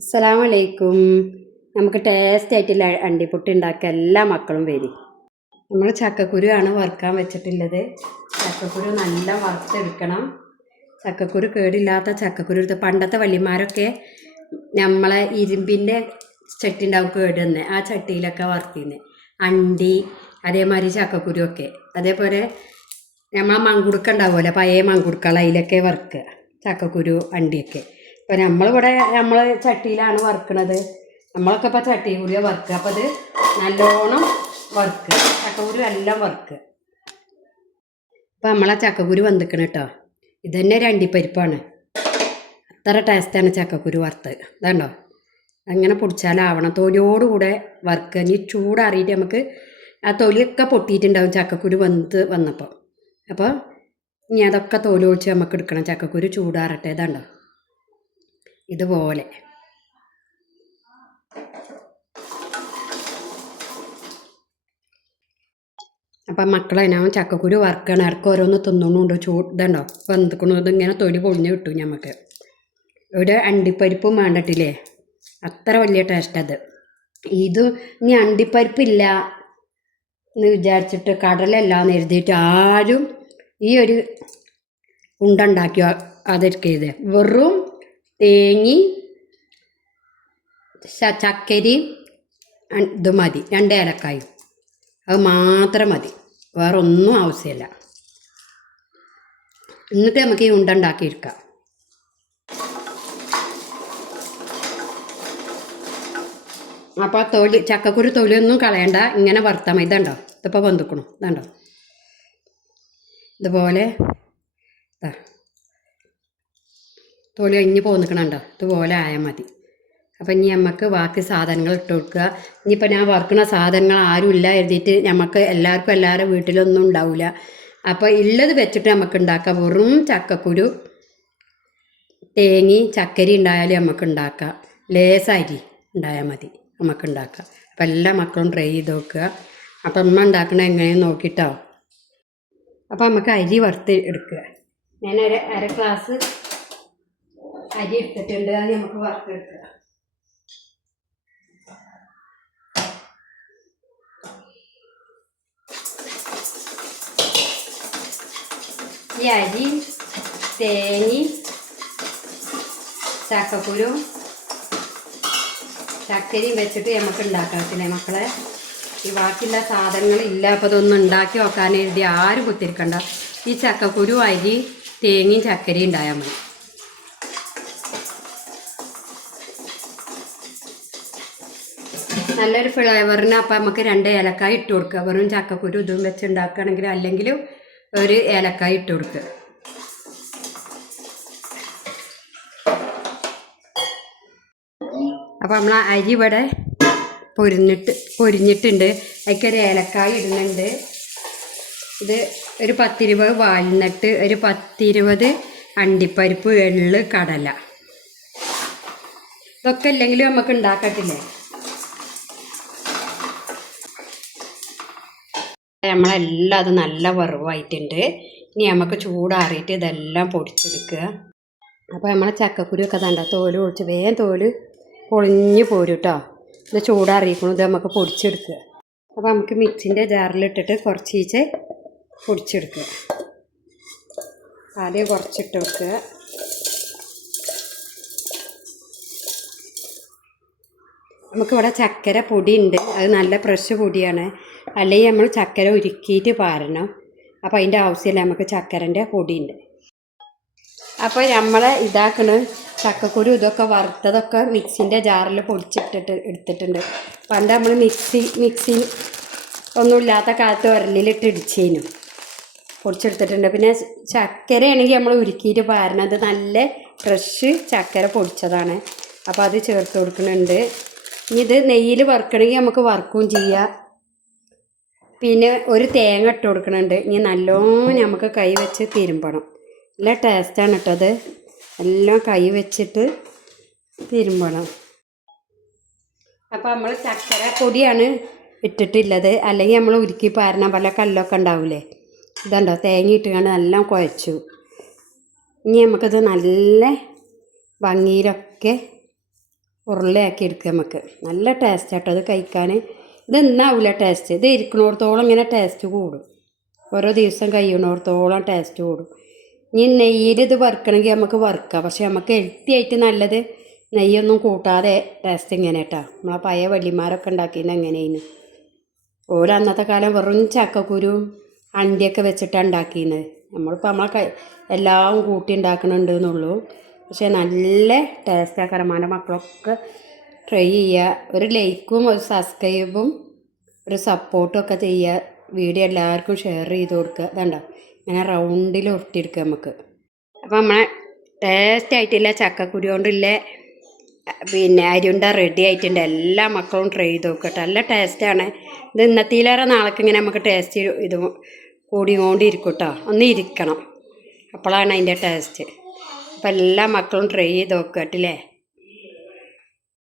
അസ്സലാമു വലൈക്കും നമുക്ക് ടേസ്റ്റ് ആയിട്ടുള്ള അണ്ടിപ്പൊട്ടി ഉണ്ടാക്കുക എല്ലാ മക്കളും വരും. നമ്മൾ ചക്കക്കുരുവാണ് വറുക്കാൻ വെച്ചിട്ടുള്ളത്. ചക്കക്കുരു നല്ല വറുത്തെടുക്കണം. ചക്കക്കുരു കേടില്ലാത്ത ചക്കക്കുരു എടുത്ത് പണ്ടത്തെ വള്ളിമാരൊക്കെ നമ്മളെ ഇരുമ്പിന്റെ ചട്ടി ഉണ്ടാവും തന്നെ ആ ചട്ടിയിലൊക്കെ വറുത്തിന്ന്. അണ്ടി അതേമാതിരി ചക്കക്കുരു ഒക്കെ അതേപോലെ നമ്മളെ മങ്കുടുക്ക ഉണ്ടാവുമല്ലോ പഴയ മങ്കുടുക്കൾ അതിലൊക്കെ വറുക്കുക ചക്കക്കുരു അണ്ടിയൊക്കെ. ഇപ്പം നമ്മളിവിടെ നമ്മൾ ചട്ടിയിലാണ് വറുക്കണത്. നമ്മളൊക്കെ ഇപ്പോൾ ചട്ടി കൂടിയ വറുക്കുക അപ്പോൾ അത് നല്ലോണം വറുക്കുക ചക്കക്കുരു എല്ലാം വറുക്കുക അപ്പോൾ നമ്മളെ ചക്കക്കുരു വന്നിക്കണം കേട്ടോ. ഇത് തന്നെ ഒരു അണ്ടിപ്പരിപ്പാണ് അത്ര ടേസ്റ്റാണ് ചക്കക്കുരു വറുത്ത് ഇതാണ്ടോ? അങ്ങനെ പൊടിച്ചാലാവണം. തൊലിയോടുകൂടെ വറുക്കുക ഇനി ചൂടാറിയിട്ട് നമുക്ക് ആ തൊലിയൊക്കെ പൊട്ടിയിട്ടുണ്ടാവും ചക്കക്കുരു വന്ന് വന്നപ്പോൾ അപ്പോൾ ഇനി അതൊക്കെ തോലൊഴിച്ച് നമുക്ക് എടുക്കണം. ചക്കക്കുരു ചൂടാറട്ടെ. ഇതാണ്ടോ? ഇതുപോലെ. അപ്പം മക്കളെ ഞാൻ ചക്കക്കുരു വറുക്കണം. ഇറക്കം ഓരോന്ന് തിന്നണുണ്ട്. ചൂ ഇതുണ്ടോ? എന്തൊക്കെ ഇങ്ങനെ തൊലി പൊളിഞ്ഞ് കിട്ടും ഞമ്മക്ക്. ഒരു അണ്ടിപ്പരിപ്പും വേണ്ടിട്ടില്ലേ? അത്ര വലിയ ടേസ്റ്റ് അത്. ഇത് ഇനി അണ്ടിപ്പരിപ്പില്ല എന്ന് വിചാരിച്ചിട്ട് കടലല്ല എന്ന് എഴുതിയിട്ട് ആരും ഈ ഒരു ഉണ്ടുണ്ടാക്കി ഇത് വെറും തേങ്ങി ചക്കരി ഇത് മതി. രണ്ട് ഏലക്കായും. അത് മാത്രം മതി. വേറെ ഒന്നും ആവശ്യമില്ല. എന്നിട്ട് നമുക്ക് ഈ ഉണ്ട ഉണ്ടാക്കിയെടുക്കാം അപ്പോൾ ആ തൊലി ചക്കക്കുരു തൊലിയൊന്നും കളയണ്ട. ഇങ്ങനെ വറുത്താൽ മതി. ഇതുണ്ടോ? ഇതിപ്പോൾ വന്നിക്കണു ഇതുണ്ടോ? ഇതുപോലെ ദാ. തൊലി കഴിഞ്ഞ് പോന്നിക്കണുണ്ടോ? ഇതുപോലെ ആയാൽ മതി. അപ്പം ഇനി നമുക്ക് ബാക്കി സാധനങ്ങൾ ഇട്ട് കൊടുക്കുക. ഇനിയിപ്പോൾ ഞാൻ വറുക്കുന്ന സാധനങ്ങൾ ആരും ഇല്ല എഴുതിയിട്ട് നമുക്ക് എല്ലാവർക്കും എല്ലാവരുടെ വീട്ടിലൊന്നും ഉണ്ടാവില്ല അപ്പോൾ ഉള്ളത് വെച്ചിട്ട് നമുക്ക് ഉണ്ടാക്കാം. വെറും ചക്കക്കുരു തേങ്ങി ചക്കരി ഉണ്ടായാലും നമുക്ക് ഉണ്ടാക്കാം. ലേസരി ഉണ്ടായാൽ മതി. നമുക്ക് ഉണ്ടാക്കാം. അപ്പം എല്ലാ മക്കളും ട്രൈ ചെയ്ത് നോക്കുക. അപ്പം അമ്മ ഉണ്ടാക്കണ എങ്ങനെയെന്ന് നോക്കിയിട്ടോ അപ്പം നമുക്ക് അരി വറുത്ത് എടുക്കുക. ഞാൻ ഒരു അര ഗ്ലാസ് അരി എടുത്തിട്ടുണ്ട് അത് നമുക്ക് വറുത്തെടുക്കുക ഈ അരി തേങ്ങി ചക്കക്കുരു ചക്കരയും വെച്ചിട്ട് നമുക്ക് ഉണ്ടാക്കാത്തില്ലേ മക്കളെ ഈ ബാക്കിയുള്ള സാധനങ്ങൾ അപ്പോൾ ഇതൊന്നും ഉണ്ടാക്കി വെക്കാൻ എഴുതി ആരും കുത്തിരിക്കണ്ട. ഈ ചക്കക്കുരു അരി തേങ്ങയും ചക്കരയും ഉണ്ടായാൽ മതി. നല്ലൊരു ഫ്ലേവറിന് അപ്പം നമുക്ക് രണ്ട് ഏലക്കായ ഇട്ട് കൊടുക്കുക. വെറും ചക്കക്കുരു ഇതും വെച്ച് ഉണ്ടാക്കുകയാണെങ്കിൽ അല്ലെങ്കിൽ ഒരു ഏലക്കായ ഇട്ട് കൊടുക്കുക. അപ്പോൾ നമ്മൾ അരി ഇവിടെ പൊരിഞ്ഞിട്ട് പൊരിഞ്ഞിട്ടുണ്ട്. അതിക്കൊരു ഏലക്കായ ഇടുന്നുണ്ട്. ഇത് ഒരു പത്തിരുപത് വാൽനട്ട് ഒരു പത്തിരുപത് അണ്ടിപ്പരിപ്പ് എള്ള് കടല. ഇതൊക്കെ ഇല്ലെങ്കിലും നമുക്ക് ഉണ്ടാക്കത്തില്ലേ? നമ്മളെല്ലാം അത് നല്ല വറവായിട്ടുണ്ട്. ഇനി നമുക്ക് ചൂടാറിയിട്ട് ഇതെല്ലാം പൊടിച്ചെടുക്കുക. അപ്പോൾ നമ്മളെ ചക്കക്കുരി ഒക്കെ തണ്ട തോൽ പൊടിച്ച് വേഗം തോൽ പൊളിഞ്ഞു പോരും കേട്ടോ. ഇത് ചൂടാറിയിക്കണം ഇത് നമുക്ക് പൊടിച്ചെടുക്കുക. അപ്പോൾ നമുക്ക് മിക്സിന്റെ ജാറിലിട്ടിട്ട് കുറച്ച് ഈച്ച് പൊടിച്ചെടുക്കുക. ആദ്യം കുറച്ചിട്ട് വെക്കുക. നമുക്കിവിടെ ചക്കര ഉണ്ട് അത് നല്ല ഫ്രഷ് പൊടിയാണ്. അല്ലെങ്കിൽ നമ്മൾ ചക്കര ഉരുക്കിയിട്ട് പാരണം. അപ്പോൾ അതിന്റെ ആവശ്യമില്ല നമുക്ക് ചക്കരന്റെ ഉണ്ട് അപ്പോൾ നമ്മൾ ഇതാക്കണ. ചക്കക്കുരു ഇതൊക്കെ വറുത്തതൊക്കെ മിക്സിന്റെ ജാറിൽ പൊടിച്ചിട്ടിട്ട് എടുത്തിട്ടുണ്ട്. പണ്ട് നമ്മൾ മിക്സി മിക്സി ഒന്നുമില്ലാത്ത കാലത്ത് ഉരലിലിട്ട് ഇടിച്ചേനു. പൊടിച്ചെടുത്തിട്ടുണ്ട്. പിന്നെ ചക്കരയാണെങ്കിൽ നമ്മൾ ഉരുക്കിയിട്ട് പാരണത് നല്ല ഫ്രഷ് ചക്കര പൊടിച്ചതാണ്. അപ്പോൾ അത് ചേർത്ത് കൊടുക്കുന്നുണ്ട്. ഇനി ഇത് നെയ്യിൽ വറുക്കണമെങ്കിൽ നമുക്ക് വറുക്കുകയും ചെയ്യാം. പിന്നെ ഒരു തേങ്ങ ഇട്ട് കൊടുക്കണുണ്ട്. ഇനി നല്ലോണം നമുക്ക് കൈ വെച്ച് തിരുമ്പണം. നല്ല ടേസ്റ്റാണ് കേട്ടോ അത്. എല്ലാം കൈ വെച്ചിട്ട് തിരുമ്പണം. അപ്പോൾ നമ്മൾ ചക്കര പൊടിയാണ് ഇട്ടിട്ടുള്ളത്. അല്ലെങ്കിൽ നമ്മൾ ഉരുക്കി പാരണ പല കല്ലൊക്കെ ഉണ്ടാവില്ലേ ഇതുണ്ടോ? തേങ്ങ ഇട്ടുകൊണ്ട് എല്ലാം കുഴച്ചു. ഇനി നമുക്കത് നല്ല ഭംഗിയിലൊക്കെ ഉരുളയാക്കി എടുക്കുക നമുക്ക്. നല്ല ടേസ്റ്റ് ആട്ടോ അത് കഴിക്കാൻ. ഇത് എന്നാവില്ല ടേസ്റ്റ് ഇത് ഇരിക്കണോടത്തോളം ഇങ്ങനെ ടേസ്റ്റ് കൂടും. ഓരോ ദിവസം കഴിയണോടത്തോളം ടേസ്റ്റ് കൂടും. ഇനി നെയ്യിൽ ഇത് വറുക്കണമെങ്കിൽ നമുക്ക് വറുക്കാം. പക്ഷെ നമുക്ക് ഹെൽത്തി ആയിട്ട് നല്ലത് നെയ്യൊന്നും കൂട്ടാതെ ടേസ്റ്റ് ഇങ്ങനെ കേട്ടോ നമ്മളെ പഴയ വള്ളിമാരൊക്കെ ഉണ്ടാക്കിയത് എങ്ങനെയാണ്? ഓരോ അന്നത്തെ കാലം വെറും ചക്കക്കുരും അണ്ടിയൊക്കെ വെച്ചിട്ടാണ് ഉണ്ടാക്കിയത്. നമ്മളിപ്പോൾ നമ്മളെ എല്ലാം കൂട്ടി ഉണ്ടാക്കണുണ്ട് എന്നുള്ളൂ. പക്ഷേ നല്ല ടേസ്റ്റ് ആക്കരമാന്റെ മക്കളൊക്കെ ട്രൈ ചെയ്യുക ഒരു ലൈക്കും ഒരു സബ്സ്ക്രൈബും ഒരു സപ്പോർട്ടും ഒക്കെ ചെയ്യുക വീഡിയോ എല്ലാവർക്കും ഷെയർ ചെയ്ത് കൊടുക്കുക അതുണ്ടോ ഇങ്ങനെ റൗണ്ടിൽ ഉരുട്ടിയെടുക്കുക നമുക്ക് അപ്പോൾ നമ്മളെ ടേസ്റ്റ് ആയിട്ടില്ല ചക്കക്കുരു കൊണ്ടില്ല പിന്നെ അരിണ്ട റെഡി ആയിട്ടുണ്ട്. എല്ലാ മക്കളും ട്രൈ ചെയ്ത് നോക്കട്ടെ നല്ല ടേസ്റ്റാണ് ഇത് ഇന്നത്തിലേറെ നാളേക്ക് ഇങ്ങനെ നമുക്ക് ടേസ്റ്റ് ഇത് കൂടിക്കൊണ്ടിരിക്കും കേട്ടോ. ഒന്ന് ഇരിക്കണം. അപ്പോഴാണ് അതിന്റെ ടേസ്റ്റ് അപ്പോൾ എല്ലാ മക്കളും ട്രൈ ചെയ്ത് നോക്കട്ടില്ലേ